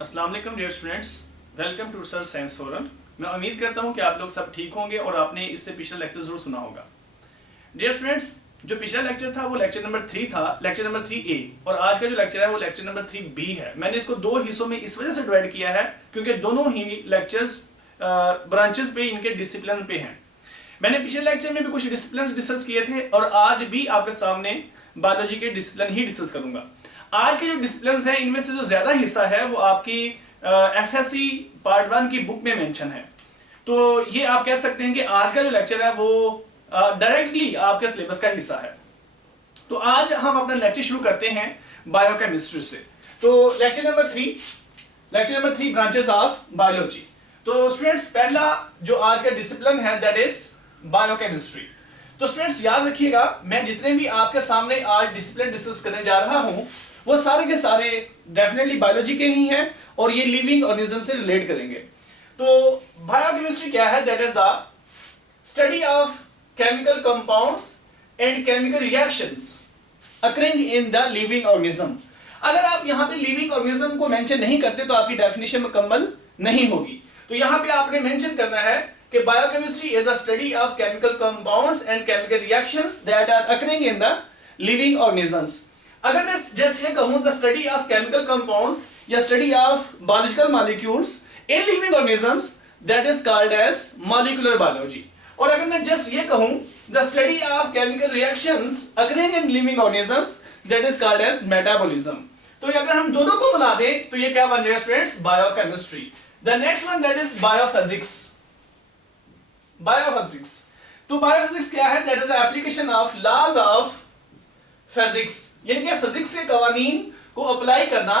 अस्सलाम वालेकुम dear students, welcome to research science forum. मैं उम्मीद करता हूं कि आप लोग सब ठीक होंगे और आपने इससे पिछला लेक्चर जरूर सुना होगा। डियर स्टूडेंट्स, जो पिछला लेक्चर था वो लेक्चर नंबर 3 था, लेक्चर नंबर 3A, और आज का जो लेक्चर है वो लेक्चर नंबर 3B है। मैंने इसको दो हिस्सों में इस वजह से डिवाइड किया है क्योंकि दोनों ही लेक्चर्स ब्रांचेस पे, इनके डिसिप्लिन पे हैं। मैंने पिछले लेक्चर में भी कुछ डिसिप्लिन डिस्कस किए थे और आज भी आपके सामने बायोलॉजी के डिसिप्लिन ही डिस्कस करूंगा। आज के जो डिसिप्लिन हैं इनमें से जो ज्यादा हिस्सा है वो आपकी FSC पार्ट 1 की बुक में मेंशन है। तो ये आप कह सकते हैं कि आज का जो लेक्चर है वो डायरेक्टली आपके सिलेबस का हिस्सा है। तो आज हम अपना लेक्चर शुरू करते हैं बायोकेमिस्ट्री से। तो lecture number 3 branches of biology. तो स्टूडेंट्स, पहला जो आज का डिसिप्लिन है दैट इज बायोकेमिस्ट्री। तो स्टूडेंट्स याद रखिएगा, मैं जितने भी आपके सामने आज डिसिप्लिन डिस्कस करने जा रहा हूं वो सारे के सारे डेफिनेटली बायोलॉजी के ही हैं और ये लिविंग ऑर्गेनिज्म से रिलेट करेंगे। तो बायोकेमिस्ट्री क्या है? That is the study of chemical compounds and chemical reactions occurring in the living organism. अगर आप यहाँ पे लिविंग ऑर्गेनिज्म को मेंशन नहीं करते तो आपकी डेफिनेशन मुकम्मल नहीं होगी। तो यहाँ पे आपने मेंशन करना है कि biochemistry is a study of chemical compounds and chemical reactions that are occurring in the living organisms. अगर मैं जस्ट ये कहूं the study of chemical compounds या study of biological molecules in living organisms that is called as molecular biology. और अगर मैं just ये कहूं the study of chemical reactions occurring in living organisms that is called as metabolism. तो अगर हम दोनों को मिला दें तो ये क्या बन जाएगा students? Biochemistry. The next one that is biophysics. Biophysics, तो बायोफिजिक्स क्या है? That is the application of laws of physics, यानी कि फिजिक्स के कवानीन को अप्लाई करना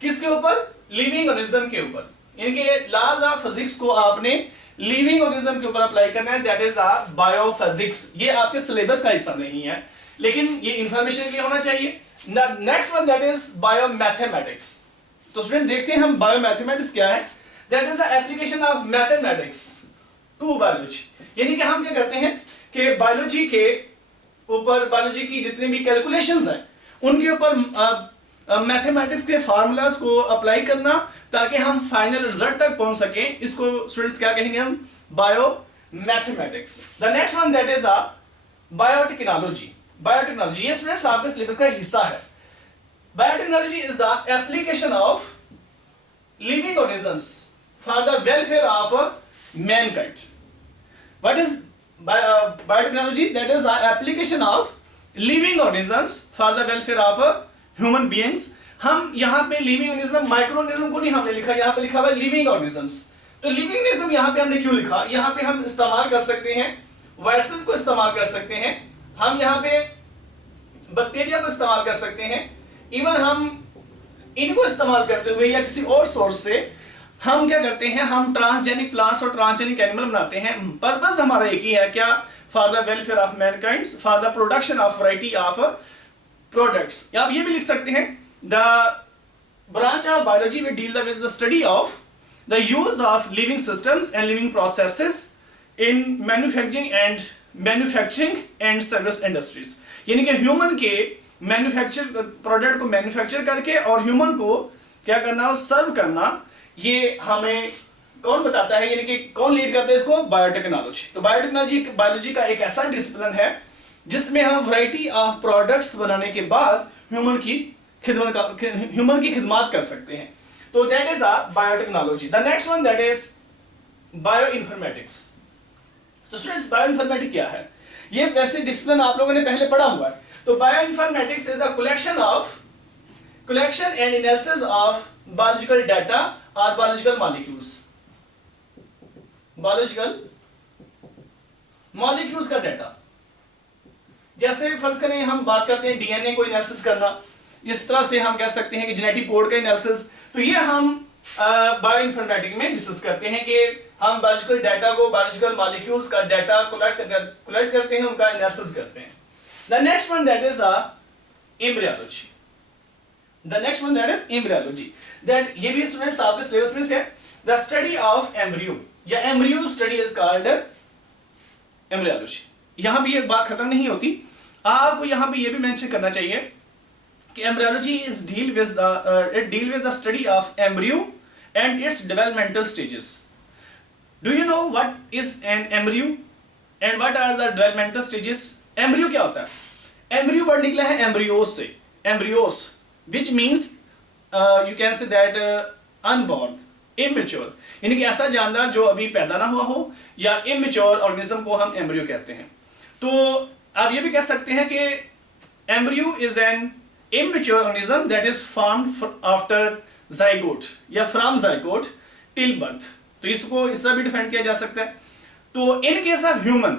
किसके ऊपर? लिविंग ऑर्गेनिज्म के ऊपर। यानी कि लॉज ऑफ फिजिक्स को आपने लिविंग ऑर्गेनिज्म के ऊपर अप्लाई करना है, दैट इज बायोफिजिक्स। ये आपके सिलेबस का हिस्सा नहीं है लेकिन ये इंफॉर्मेशन के लिए होना चाहिए। Next one that is biomathematics. तो स्टूडेंट देखते हैं हम बायोमैथमेटिक्स क्या है। That is the application of mathematics to biology. यानी कि हम क्या करते हैं कि बायोलॉजी के ऊपर, बायोलॉजी की जितने भी कैलकुलेशंस हैं उनके ऊपर मैथमेटिक्स के फार्मूलाज को अप्लाई करना ताकि हम फाइनल रिजल्ट तक पहुंच सकें। इसको स्टूडेंट्स क्या कहेंगे हम? Biomathematics. The next one that is biotechnology. Biotechnology ये स्टूडेंट्स आपके सिलेबस का हिस्सा है। Biotechnology is the application of living organisms for the welfare of Mankind. What is biotechnology? That is the application of living organisms for the welfare of human beings. हम यहाँ पे living organism, micro organism को नहीं हमने लिखा, यहाँ पे लिखा हुआ है लिविंग ऑर्गेनिजम्स। तो लिविंग ऑर्गेनिज्म यहाँ पे हमने क्यों लिखा? यहाँ पे हम इस्तेमाल कर सकते हैं वायरसेस को, इस्तेमाल कर सकते हैं हम, यहाँ पे बैक्टीरिया को इस्तेमाल कर सकते हैं, इवन हम इनको इस्तेमाल करते हुए या किसी और सोर्स से हम क्या करते हैं, हम ट्रांसजेनिक प्लांट्स और ट्रांसजेनिक एनिमल बनाते हैं। पर्पस हमारा एक ही है, क्या? For the welfare of Mankind, for the production of variety of products. आप ये भी लिख सकते हैं the branch of biology will deal with the study of the use of living systems and living processes in manufacturing and service industries. यानी कि human के manufacture product को मैन्युफैक्चर करके और ह्यूमन को क्या करना? सर्व करना। ये हमें कौन बताता है, यानी कि कौन लीड करता है इसको? बायोटेक्नोलॉजी। तो बायोटेक्नोलॉजी बायोलॉजी का एक ऐसा डिसिप्लिन है जिसमें हम वैरायटी ऑफ प्रोडक्ट्स बनाने के बाद ह्यूमन की खिदमत कर सकते हैं। तो that is a biotechnology. The next one that is bioinformatics. तो स्टूडेंट्स, बायोइन्फॉर्मेटिक्स क्या है? ये वैसे डिसिप्लिन आप लोगों ने पहले पढ़ा हुआ है। तो bioinformatics is the collection and analysis of biological data or biological molecules का डाटा। जैसे फर्ज करें हम बात करते हैं डीएनए को एनालिसिस करना, जिस तरह से हम कह सकते हैं कि जेनेटिक कोड का एनालिसिस, तो ये हम बायोइन्फॉर्मेटिक्स में डिस्कस करते हैं कि हम बायोलॉजिकल डाटा को, बायोलॉजिकल मॉलिक्यूल्स का डाटा कलेक्ट करते हैं, उनका एनालिसिस करते हैं। The next one that is embryology. The next one that is embryology. That ये भी स्टूडेंट्स आपके सिलेबस में से है। The study of embryo या embryo study is called embryology। यहाँ भी एक बात खत्म नहीं होती, आपको यहाँ पे ये भी मेंशन करना चाहिए कि embryology is deal with the study of embryo and its developmental stages. Do you know what is an embryo and what are the developmental stages? Embryo क्या होता है? Embryo वर्ड निकला है embryos से, embryos, which means you can say that unborn, immature, यानी कि ऐसा जानदार जो अभी पैदा ना हुआ हो, या immature organism को हम embryo कहते हैं। तो आप ये भी कह सकते हैं कि embryo is an immature organism that is formed after zygote या from zygote till birth। तो इसको इस तरह भी डिफाइन किया जा सकता है। तो इन केस ऑफ ह्यूमन,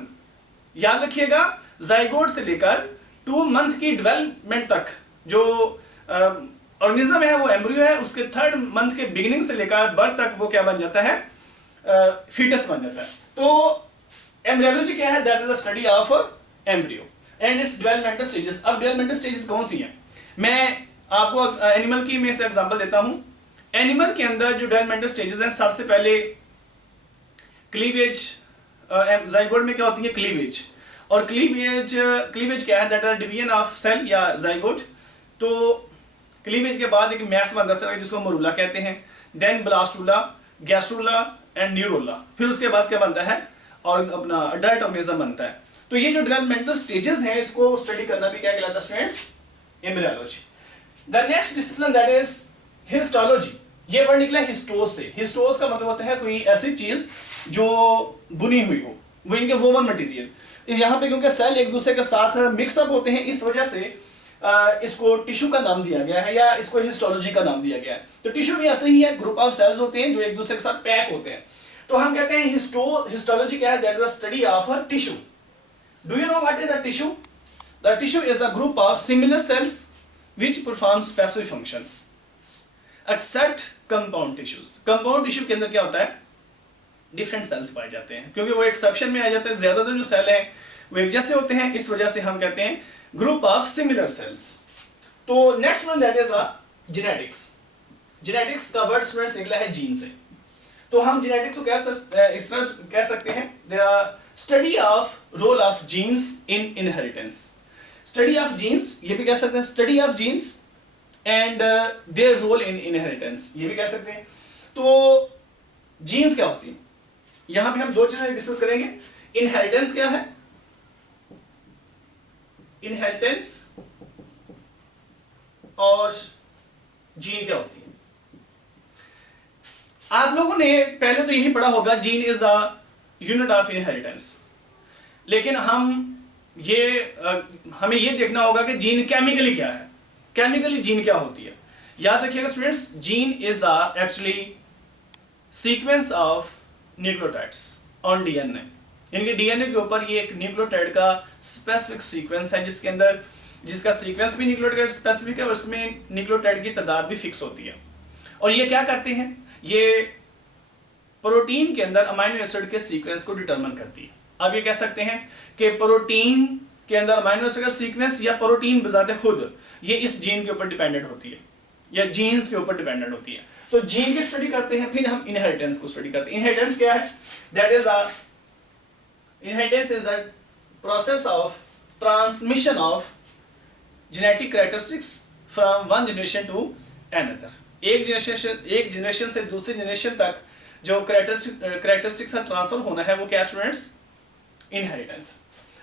याद रखिएगा, zygote से लेकर 2 मंथ की डेवलपमेंट तक जो ऑर्गेनिज्म है वो एम्ब्रियो है, उसके 3rd मंथ के बिगिनिंग से लेकर बर्थ तक वो क्या बन जाता है, फीटस बन जाता है। तो एम्ब्रियोलॉजी क्या है? That is the study of embryo and it's developmental stages. अब डेवलपमेंटल स्टेजेस कौन सी हैं? मैं आपको एनिमल की में से एग्जांपल देता हूं। एनिमल के अंदर जो डेवलपमेंटल स्टेजेस हैं, सबसे पहले क्लीवेज, ज़ाइगोट में क्या होती है? क्लीवेज। और क्लीवेज क्या है? That is division of cell या ज़ाइगोट। तो क्लीवेज के बाद एक मैस बनता है जिसको मोरूला कहते हैं, देन ब्लास्टूला, गैस्ट्रूला एंड न्यूरोला, फिर उसके बाद क्या बनता है? और अपना अडल्ट ऑर्गेनिज्म बनता है। तो ये जो डेवलपमेंटल स्टेजेस हैं, इसको स्टडी करना भी क्या कहलाता है students? Embryology. The next discipline that is histology. ये वर्ड निकला हिस्टोस से। हिस्टोस का मतलब होता है कोई ऐसी चीज जो बुनी हुई हो, वो इनके वोवन मटेरियल। यहाँ पे क्योंकि सेल एक दूसरे के साथ मिक्सअप होते हैं, इस वजह से इसको टिश्यू का नाम दिया गया है, या इसको हिस्टोलॉजी का नाम दिया गया है। तो टिश्यू भी ऐसे ही है, ग्रुप ऑफ सेल्स होते हैं जो एक दूसरे के साथ पैक होते हैं। तो हम कहते हैं हिस्टोलॉजी क्या है? That is the study of a tissue. Do you know what is a tissue? The tissue is a group of similar sales which perform specific function except compound tissues। compound tissue के अंदर क्या होता है? Different cells पाए जाते हैं, क्योंकि वो एक्सेप्शन में आ जाते हैं। ज्यादातर जो सेल हैं वो एक जैसे होते हैं, इस वजह से हम कहते हैं ग्रुप ऑफ सिमिलर सेल्स। तो next one that is genetics. Genetics का वर्ड स्टूडेंट्स निकला है जीन से। तो हम जेनेटिक्स को इस तरह कह सकते हैं, the study of role of genes in inheritance. Study of genes ये भी कह सकते हैं, study of genes and their role in inheritance ये भी कह सकते हैं। तो जीन्स क्या होती है? यहां पे हम 2 चीजें डिस्कस करेंगे। इनहेरिटेंस क्या है, इनहेरिटेंस, और जीन क्या होती है। आप लोगों ने पहले तो यही पढ़ा होगा, gene is the unit of inheritance. लेकिन हमें ये देखना होगा कि जीन केमिकली क्या है, केमिकली जीन क्या होती है। याद रखिएगा students, gene is actually sequence of nucleotides on DNA. यानी कि डीएनए के ऊपर ये एक न्यूक्लियोटाइड का स्पेसिफिक सीक्वेंस है, जिसके अंदर जिसका सीक्वेंस भी न्यूक्लियोटाइड स्पेसिफिक है, और उसमें न्यूक्लियोटाइड की तादाद भी फिक्स होती है। और ये क्या करते हैं? ये प्रोटीन के अंदर अमाइनो एसिड के सीक्वेंस को डिटरमिन करती है। आप ये कह सकते हैं कि प्रोटीन के अंदर अमाइनो एसिड का सीक्वेंस या प्रोटीन बजाते खुद ये इस जीन के ऊपर डिपेंडेंट होती है, या जीन्स के ऊपर डिपेंडेंट होती है। तो जीन की स्टडी करते हैं, फिर हम इनहेरिटेंस को स्टडी करते हैं। इनहेरिटेंस क्या है? That is inheritance is a process of transmission of genetic characteristics from one generation to another. एक जनरेशन से दूसरी जनरेशन तक जो कैरेक्टरिस्टिक्स का ट्रांसफर होना है, वो क्या स्टूडेंट्स? इनहेरिटेंस।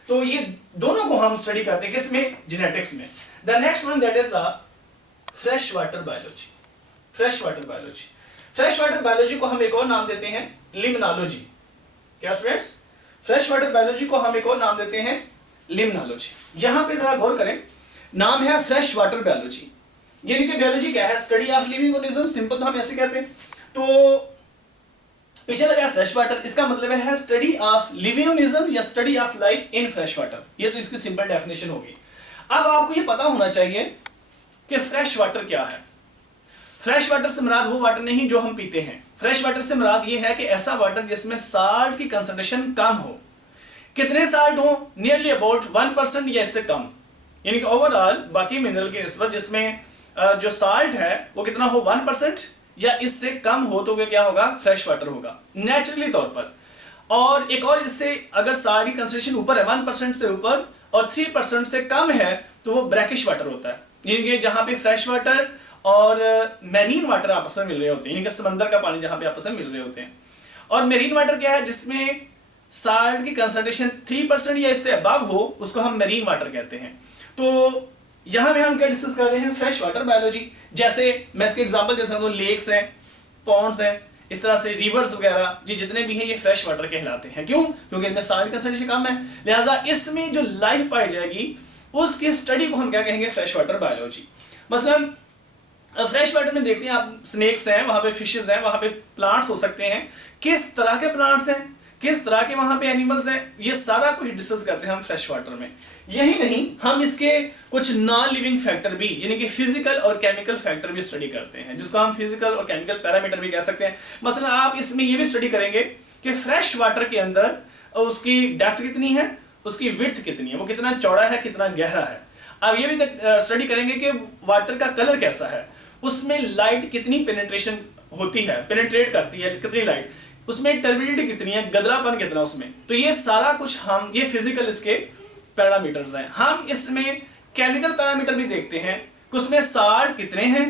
तो ये दोनों को हम स्टडी करते हैं, किसमें? जेनेटिक्स में। The next one that is fresh water biology. Fresh water biology, fresh water biology को हम एक और नाम देते हैं लिम्नोलॉजी। क्या स्टूडेंट्स? फ्रेश वाटर बायोलॉजी को हम एक और नाम देते हैं लिम्नोलॉजी। यहां पे जरा गौर करें, नाम है फ्रेश वाटर बायोलॉजी। यानी कि बायोलॉजी क्या है? Study of living organism. Simple तो हम ऐसे कहते हैं। तो पीछे लगा फ्रेश वाटर, इसका मतलब है स्टडी ऑफ लिविंग ऑर्गेनिज्म या study of life in fresh water. ये तो इसकी सिंपल डेफिनेशन होगी। अब आपको ये पता होना चाहिए कि फ्रेश वाटर क्या है। फ्रेश वाटर से मुराद वो वाटर नहीं जो हम पीते हैं। फ्रेश वाटर से मुराद ये है कि ऐसा वाटर जिसमें साल्ट की कंसंट्रेशन कम हो। कितने साल्ट हो? नियरली अबाउट 1% या इससे कम। यानी कि ओवरऑल बाकी मिनरल की निस्बत जिसमें जो साल्ट है वो कितना हो? 1% या इससे कम हो तो क्या होगा? फ्रेश वाटर होगा नेचुरली तौर पर। और एक और, इससे अगर साल्ट की कंसंट्रेशन ऊपर है 1% से ऊपर और 3% से कम है तो वो ब्रैकिश वाटर होता है। यानी कि जहां पे फ्रेश वाटर और मेरीन वाटर आपस में मिल रहे होते हैं, यानी कि समंदर का पानी जहां पे आपस में मिल रहे होते हैं। और मेरीन वाटर क्या है, जिसमें साल्ट की कंसंट्रेशन 3% या इससे अबव हो, उसको हम मेरीन वाटर कहते हैं। तो यहां पे हम क्या डिस्कस कर रहे हैं, फ्रेश वाटर बायोलॉजी। जैसे मैं इसके एग्जांपल दे सकता हूं, लेक्स हैं, पॉन्ड्स हैं, इस तरह से रिवर्स वगैरह, ये जितने भी हैं ये फ्रेश वाटर कहलाते हैं। क्यों? क्योंकि इनमें साल्ट कंसंट्रेशन कम है, लिहाजा इसमें जो लाइफ पाई जाएगी उसकी स्टडी को हम क्या कहेंगे, फ्रेश वाटर बायोलॉजी। मसलन फ्रेश वाटर में देखते हैं आप, स्नेक्स हैं, वहां पे फिशेस हैं, वहां पे प्लांट्स हो सकते हैं, किस तरह के प्लांट्स हैं, किस तरह के वहां पे एनिमल्स हैं, ये सारा कुछ डिस्कस करते हैं हम फ्रेश वाटर में। यही नहीं, हम इसके कुछ नॉन लिविंग फैक्टर भी, यानी कि फिजिकल और केमिकल फैक्टर भी स्टडी करते हैं, जिसको हम फिजिकल और केमिकल पैरामीटर भी कह सकते हैं। मसलन आप इसमें ये भी स्टडी करेंगे कि फ्रेश वाटर के अंदर उसकी डेप्थ कितनी है, उसकी विड्थ कितनी है, वो कितना चौड़ा है, कितना गहरा है। अब ये भी स्टडी करेंगे कि वाटर का कलर कैसा है, उसमें लाइट कितनी पेनिट्रेशन होती है, पेनिट्रेट करती है कितनी लाइट, उसमें टर्बिडिटी कितनी है, गदरापन कितना उसमें। तो ये सारा कुछ हम, ये फिजिकल इसके पैरामीटर्स हैं। हम इसमें केमिकल पैरामीटर भी देखते हैं कि उसमें साल्ट कितने हैं,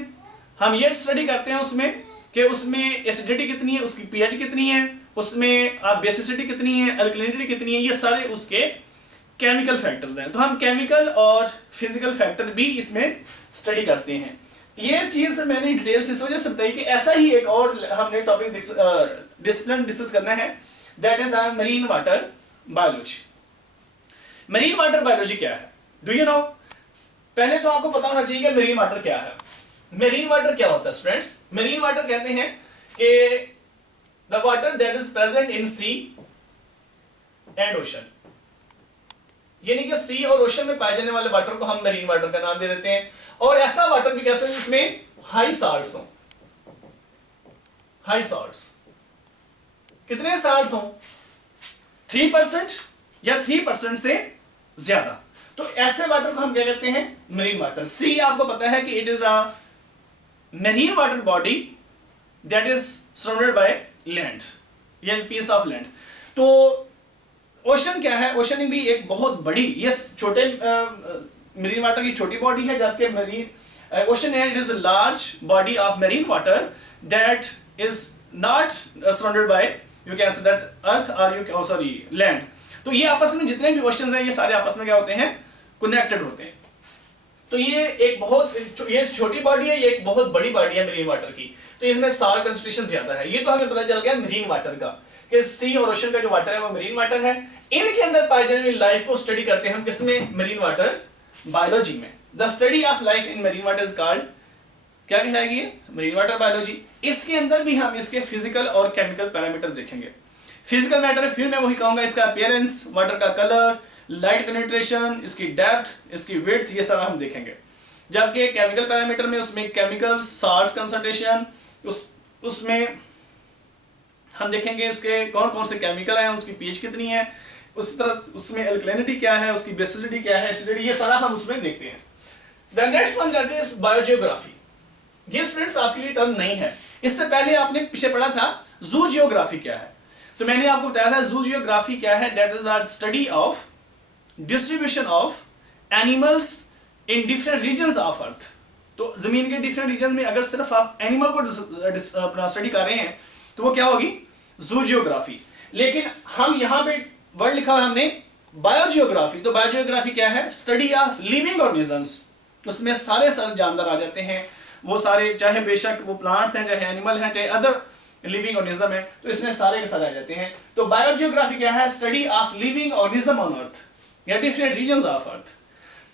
हम ये स्टडी करते हैं उसमें कि उसमें एसिडिटी कितनी है, उसकी पीएच कितनी है, उसमें बेसिसिटी कितनी है, अल्कलिनिटी कितनी है, ये सारे उसके केमिकल फैक्टर्स हैं। तो हम केमिकल और फिजिकल फैक्टर भी इसमें स्टडी करते हैं। ये चीज मैंने डिटेल से इस वजह से बताई कि ऐसा ही एक और हमने टॉपिक डिसिप्लिन डिस्कस करना है, that is marine water biology. Marine water biology क्या है, डू यू नो? पहले तो आपको पता होना चाहिए कि मरीन वाटर क्या है। मरीन वाटर क्या होता है स्टूडेंट्स? मरीन वाटर कहते हैं कि the water that is present in sea and ocean, यानी कि सी और ओशन में पाए जाने वाले वाटर को हम मरीन वाटर का नाम दे देते हैं। और ऐसा वाटर भी कह सकते हैं जिसमें हाई साल्ट्स हो। हाई साल्ट्स कितने साल्ट्स हो? 3% या 3% से ज्यादा। तो ऐसे वाटर को हम क्या कहते हैं, मरीन वाटर। सी आपको पता है कि it is a marine water body that is surrounded by land, या पीस ऑफ लैंड। तो ओशन क्या है? ओशन भी एक बहुत बड़ी, ये छोटे मरीन वाटर की छोटी बॉडी है, जबकि मरीन ओशन है, it is a large body of marine water that is not surrounded by, you can say that earth और यू सॉरी लैंड। तो ये आपस में जितने भी ओशंस हैं, ये सारे आपस में क्या होते हैं, कनेक्टेड होते हैं। तो ये एक बहुत, ये छोटी बॉडी है, ये एक बहुत बड़ी बॉडी है मरीन वाटर की। तो इसमें साल्ट कंसंट्रेशन ज्यादा है। ये तो हमें पता चल गया मरीन वाटर का, कि सी और ओशन का जो वाटर है वो मरीन वाटर है। इनके अंदर पाई जाने वाली लाइफ को स्टडी करते हैं हम किसमें, मरीन वाटर बायोलॉजी में। The study of life in marine water is called, क्या कहलाएगी, मरीन वाटर बायोलॉजी। इसके अंदर भी हम इसके फिजिकल और केमिकल पैरामीटर देखेंगे। फिजिकल मैटर फिर मैं वही कहूंगा, इसका अपीयरेंस, वाटर का कलर, लाइट पेनिट्रेशन, इसकी डेप्थ, इसकी विड्थ, ये सारा हम देखेंगे। जबकि केमिकल पैरामीटर में उसमें केमिकल्स, साल्ट्स कंसंट्रेशन, उसमें हम देखेंगे उसके कौन कौन से केमिकल हैं, उसकी पीएच कितनी है, उस तरह उसमें अल्कलिनिटी क्या है, उसकी बेसिसिटी क्या है, एसिडिटी, ये सारा हम उसमें देखते हैं। The next one that is biogeography. ये स्टूडेंट्स आपके लिए टर्म नहीं है, इससे पहले आपने पीछे पढ़ा था जू जियोग्राफी क्या है। तो मैंने आपको बताया था जू जियोग्राफी क्या है, that is our study of distribution of animals in different regions of earth. तो जमीन के डिफरेंट रीजन में अगर सिर्फ आप एनिमल को अपना स्टडी कर रहे हैं तो वो क्या होगी, जू जियोग्राफी। लेकिन हम यहाँ पे वर्ड लिखा हुआ हमने बायोजियोग्राफी। तो बायोजियोग्राफी क्या है, स्टडी ऑफ लिविंग ऑर्गेनिजम्स। उसमें सारे जानदार आ जाते हैं, वो सारे, चाहे बेशक वो प्लांट्स हैं, चाहे एनिमल हैं, चाहे अदर लिविंग ऑर्गेनिज्म है, तो इसमें सारे के सारे आ जाते हैं। तो बायोजियोग्राफी क्या है, study of living organism on earth या डिफरेंट रीजन्स ऑफ अर्थ।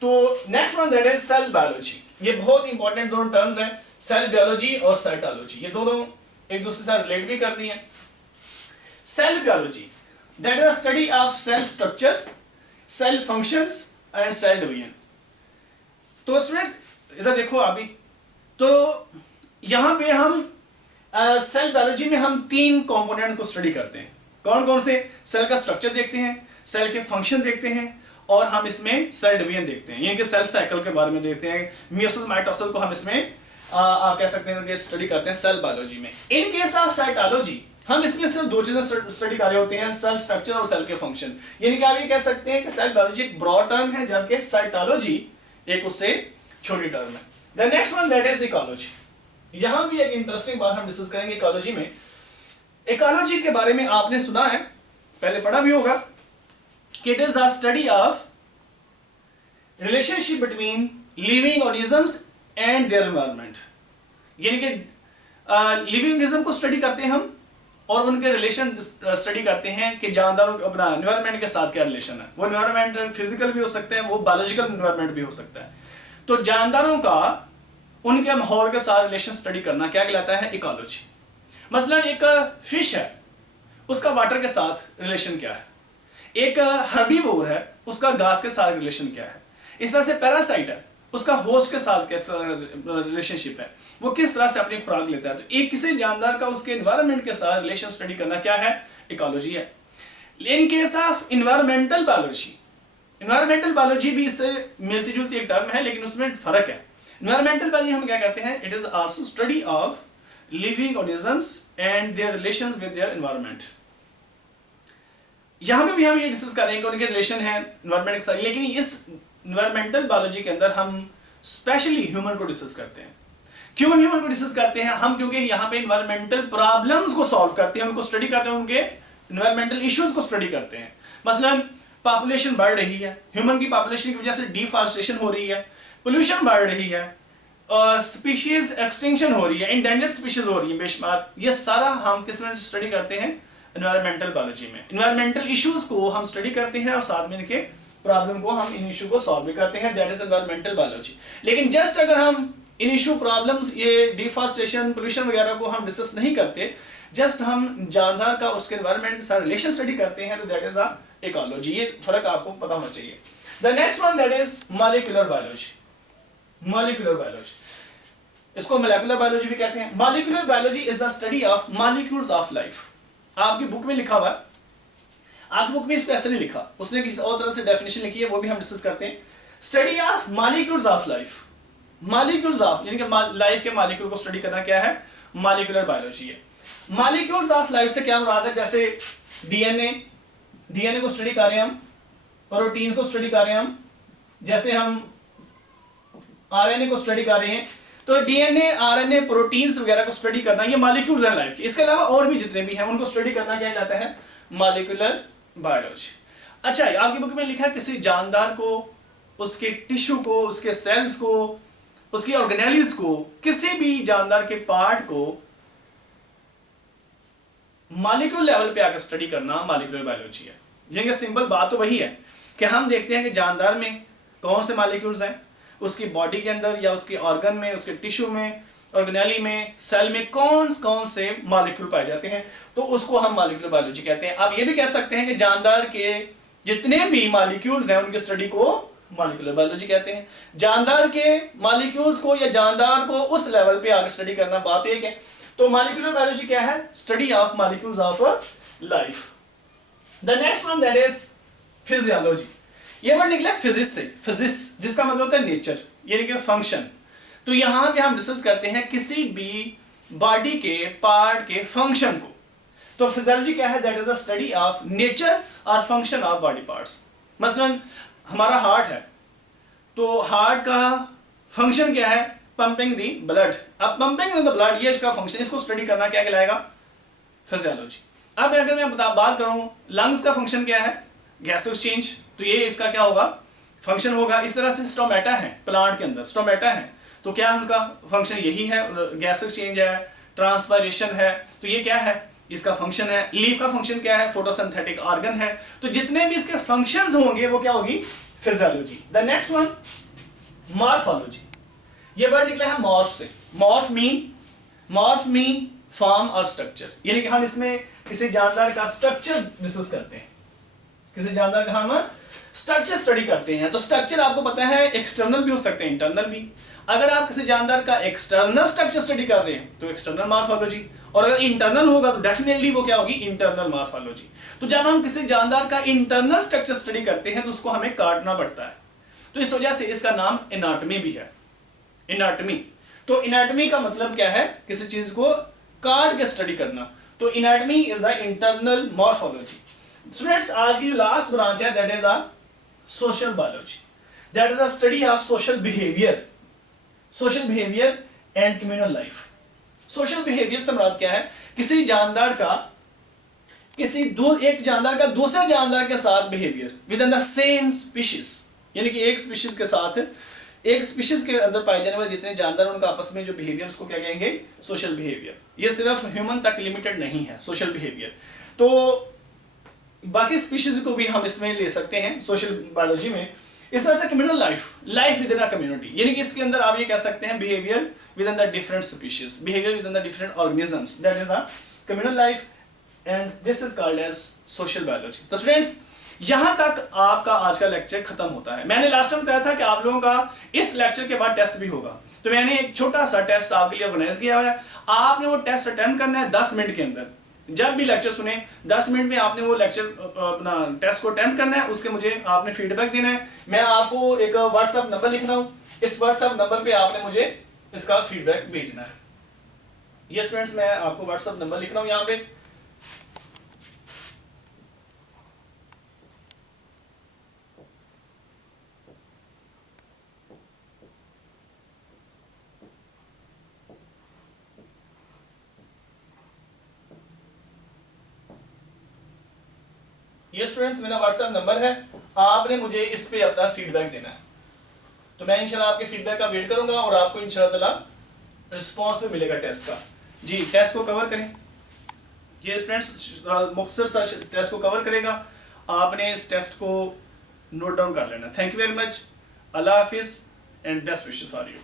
तो next one that is cell biology. ये बहुत इंपॉर्टेंट दोनों टर्म्स हैं, सेल बायोलॉजी और साइटोलॉजी। ये दोनों एक दूसरे से रिलेट भी करती हैं। Cell biology that is a study of cell structure, cell functions and cell division. तो स्टूडेंट्स इधर देखो अभी, तो यहां पे हम सेल बायोलॉजी में हम 3 कंपोनेंट को स्टडी करते हैं। कौन कौन से? सेल का स्ट्रक्चर देखते हैं, सेल के फंक्शन देखते हैं, और हम इसमें सेल डिवीजन देखते हैं, यानी कि सेल साइकिल के बारे में देखते हैं। मियोसिस माइटोसिस को हम इसमें आप कह सकते हैं कि स्टडी करते हैं सेल बायोलॉजी में। इन केस ऑफ साइटोलॉजी हम इसमें सिर्फ 2 चीजें स्टडी कर रहे होते हैं, सेल स्ट्रक्चर और सेल के फंक्शन। यानी कि आप ये कह सकते हैं कि सेल बायोलॉजी एक ब्रॉड टर्म है, जबकि साइटोलॉजी एक उससे छोटी टर्म है। The next one that is ecology. यहां भी एक इंटरेस्टिंग बात हम डिस्कस करेंगे इकोलॉजी में। इकोलॉजी के बारे में आपने सुना है, पहले पढ़ा भी होगा कि it is the study of relationship between living organisms and their environment. यानी कि लिविंग ऑर्गेनिज्म को स्टडी करते हैं हम और उनके रिलेशन स्टडी करते हैं कि जानदारों अपना एनवायरनमेंट के साथ क्या रिलेशन है। वो एनवायरनमेंट फिजिकल भी हो सकता है, वो बायोलॉजिकल एनवायरनमेंट भी हो सकता है। तो जानदारों का उनके माहौल के साथ रिलेशन स्टडी करना क्या कहलाता है? इकोलॉजी। मसलन एक फिश है, उसका वाटर के साथ रिलेशन क्या है? एक हर्बीवोर है, उसका घास के साथ रिलेशन क्या है? इस तरह से पैरासाइट है, उसका होस्ट के साथ कैसा रिलेशनशिप है, वो किस तरह से अपनी खुराक लेता है। तो एक किसी जानदार का उसके एनवायरनमेंट के साथ रिलेशन स्टडी करना क्या है? इकोलॉजी है। In case of environmental biology, environmental biology भी इससे मिलती जुलती एक टर्म है, लेकिन उसमें फर्क है। एनवायरमेंटल बायोलॉजी हम क्या कहते हैं? It is also study of living organisms and their relations with their environment. यहां पे भी हम ये डिस्कस करेंगे कि उनके रिलेशन है एनवायरनमेंट के साथ, लेकिन इस एनवायरमेंटल बायोलॉजी के अंदर हम स्पेशली ह्यूमन को डिस्कस करते हैं। क्यों ह्यूमन को डिस्कस करते हैं हम? क्योंकि यहाँ पे एनवायरमेंटल प्रॉब्लम्स को सॉल्व करते हैं, उनको स्टडी करते हैं, उनके एनवायरमेंटल इश्यूज को स्टडी करते हैं। मसलन पॉपुलेशन बढ़ रही है, ह्यूमन की पॉपुलेशन की वजह से डिफॉरेस्टेशन हो रही है, पोल्यूशन बढ़ रही है, स्पीशीज एक्सटिंक्शन हो रही है, इंडेंजर्ड स्पीशीज हो रही है बेशुमार। ये सारा हम किस में स्टडी करते हैं? एनवायरमेंटल बायोलॉजी में। एनवायरमेंटल इश्यूज को हम स्टडी करते हैं और साथ में इनके प्रॉब्लम को हम इन इशू को सॉल्व भी करते हैं, दैट इज एनवायरमेंटल बायोलॉजी। लेकिन जस्ट अगर हम इन इशू प्रॉब्लम्स, ये डिफॉरेस्टेशन, पोल्यूशन वगैरह को हम डिस्कस नहीं करते, जस्ट हम जानदार का उसके एनवायरनमेंट के साथ रिलेशन स्टडी करते हैं, तो दैट इज अ इकोलॉजी। ये फर्क आपको पता होना चाहिए। The next one that is molecular biology. Molecular biology, इसको मोलेकुलर बायोलॉजी भी कहते हैं। Molecular biology is the study of molecules of life. आपकी बुक में लिखा हुआ है, आपकी बुक में इसको ऐसे नहीं लिखा, उसने किसी और तरह से डेफिनेशन लिखी है, वो भी हम डिस्कस करते हैं। Study of molecules of life. Molecules of यानी कि लाइफ के मॉलिक्यूल को स्टडी करना क्या है? मॉलिक्यूलर बायोलॉजी है। मॉलिक्यूल्स ऑफ लाइफ से क्या मुराद है? जैसे डीएनए को स्टडी कर रहे हैं हम, प्रोटीन को स्टडी कर रहे हैं हम, जैसे हम आरएनए को स्टडी कर रहे हैं। तो डीएनए, आरएनए, प्रोटीन्स वगैरह को स्टडी करना, ये मॉलिक्यूल्स हैं लाइफ के। इसके अलावा और भी जितने भी हैं उनको स्टडी करना क्या कहलाता है? Molecular biology. अच्छा, आपकी बुक में लिखा है किसी जानदार को, उसके टिश्यू को, उसके सेल्स को, उसकी ऑर्गेनेलिस को, किसी भी जानदार के पार्ट को मॉलिक्यूल लेवल पे आकर स्टडी करना मॉलिक्यूलर बायोलॉजी है। यानी सिंपल बात तो वही है कि हम देखते हैं कि जानदार में कौन से मॉलिक्यूल्स हैं, उसकी बॉडी के अंदर या उसके ऑर्गन में, उसके टिश्यू में, ऑर्गेनेली में, सेल में कौन कौन से मॉलिक्यूल पाए जाते हैं, तो उसको हम मॉलिक्यूलर बायोलॉजी कहते हैं। आप ये भी कह सकते हैं कि जानदार के जितने भी मॉलिक्यूल्स हैं उनकी स्टडी को मॉलिक्यूलर बायोलॉजी कहते हैं। जानदार के मॉलिक्यूल्स को या जानदार को उस लेवल पे आगे स्टडी करना, बात एक है। तो मॉलिक्यूलर बायोलॉजी क्या है? Study of molecules of life. The next one that is physiology. ये वर्ड निकला फिजिक्स से, फिजिक्स जिसका मतलब होता है नेचर यानी कि फंक्शन। तो यहां पे हम डिस्कस करते हैं किसी भी बॉडी के पार्ट के फंक्शन को। तो फिजियोलॉजी क्या है? That is the study of nature और फंक्शन ऑफ बॉडी पार्ट्स। मसलन हमारा हार्ट है, तो हार्ट का फंक्शन क्या है? Pumping the blood. अब पंपिंग द ब्लड ये इसका फंक्शन, इसको स्टडी करना क्या कहलाएगा? फिजियोलॉजी। अब अगर मैं बात करूं लंग्स का फंक्शन क्या है? गैस एक्सचेंज, तो ये इसका क्या होगा? फंक्शन होगा। इस तरह से स्टोमेटा है, प्लांट के अंदर स्टोमेटा है, तो क्या उनका फंक्शन यही है? गैस एक्सचेंज है, ट्रांसपायरेशन है, तो ये क्या है? इसका फंक्शन है। लीफ का फंक्शन क्या है? फोटोसिंथेटिक ऑर्गन है। तो जितने भी इसके फंक्शंस होंगे वो क्या होगी? Physiology. The next one morphology. ये वर्ड निकला है मॉर्फ से। मॉर्फ मीन फॉर्म और स्ट्रक्चर, यानी कि हम इसमें किसी जानदार का स्ट्रक्चर डिस्कस करते हैं, किसी जानदार का हम स्ट्रक्चर स्टडी करते हैं। तो स्ट्रक्चर आपको पता है एक्सटर्नल भी हो सकते हैं, इंटरनल भी। अगर आप किसी जानदार का एक्सटर्नल स्ट्रक्चर स्टडी कर रहे हैं तो एक्सटर्नल मॉर्फोलॉजी, और अगर इंटरनल होगा तो डेफिनेटली वो क्या होगी? Internal morphology. तो जब हम किसी जानदार का इंटरनल स्ट्रक्चर स्टडी करते हैं तो उसको हमें काटना पड़ता है, तो इस वजह से इसका नाम एनाटॉमी भी है। एनाटॉमी, तो एनाटॉमी का मतलब क्या है? किसी चीज को काट के स्टडी करना। तो anatomy is the internal morphology. Students, आज की जो लास्ट ब्रांच है that is a social biology. That is the study of social behaviour. Social behaviour and communal life. Social behaviour से मुराद क्या है? किसी जानदार का एक जानदार का दूसरे जानदार के साथ behaviour within the same species, यानी कि एक स्पीशीज के साथ, एक स्पीशीज के अंदर पाए जाने वाले जितने जानदार उनका आपस में जो बिहेवियर, उसको क्या कहेंगे? Social behaviour. ये सिर्फ ह्यूमन तक लिमिटेड नहीं है सोशल बिहेवियर, तो बाकी स्पीशीज को भी हम इसमें ले सकते हैं सोशल बायोलॉजी में। इस तरह से communal life within a community, यानी कि इसके अंदर आप ये कह सकते हैं behaviour within the different species, behaviour within the different organisms, that is the communal life and this is called as social biology. तो स्टूडेंट्स, यहां तक आपका आज का लेक्चर खत्म होता है। मैंने लास्ट टाइम बताया था कि आप लोगों का इस लेक्चर के बाद टेस्ट भी होगा, तो मैंने एक छोटा सा टेस्ट आपके लिए ऑर्गेनाइज किया हुआ है। आपने वो टेस्ट अटेम्प्ट करना है 10 मिनट के अंदर। जब भी लेक्चर सुने 10 मिनट में आपने वो लेक्चर अपना टेस्ट को अटेम्प्ट करना है, उसके मुझे आपने फीडबैक देना है। मैं आपको एक व्हाट्सएप नंबर लिख रहा हूँ, इस व्हाट्सएप नंबर पे आपने मुझे इसका फीडबैक भेजना है। ये स्टूडेंट्स, मैं आपको व्हाट्सएप नंबर लिख रहा हूँ यहाँ पे। ये स्टूडेंट्स मेरा व्हाट्सएप नंबर है, आपने मुझे इस पे अपना फीडबैक देना है। तो मैं इंशाल्लाह आपके फीडबैक का वेट करूंगा और आपको इंशाल्लाह रिस्पांस भी मिलेगा टेस्ट का। जी, टेस्ट को कवर करें। ये स्टूडेंट्स मुख्तसर सा टेस्ट को कवर करेगा, आपने इस टेस्ट को नोट डाउन कर लेना। Thank you very much, Allah Hafiz and best wishes for you.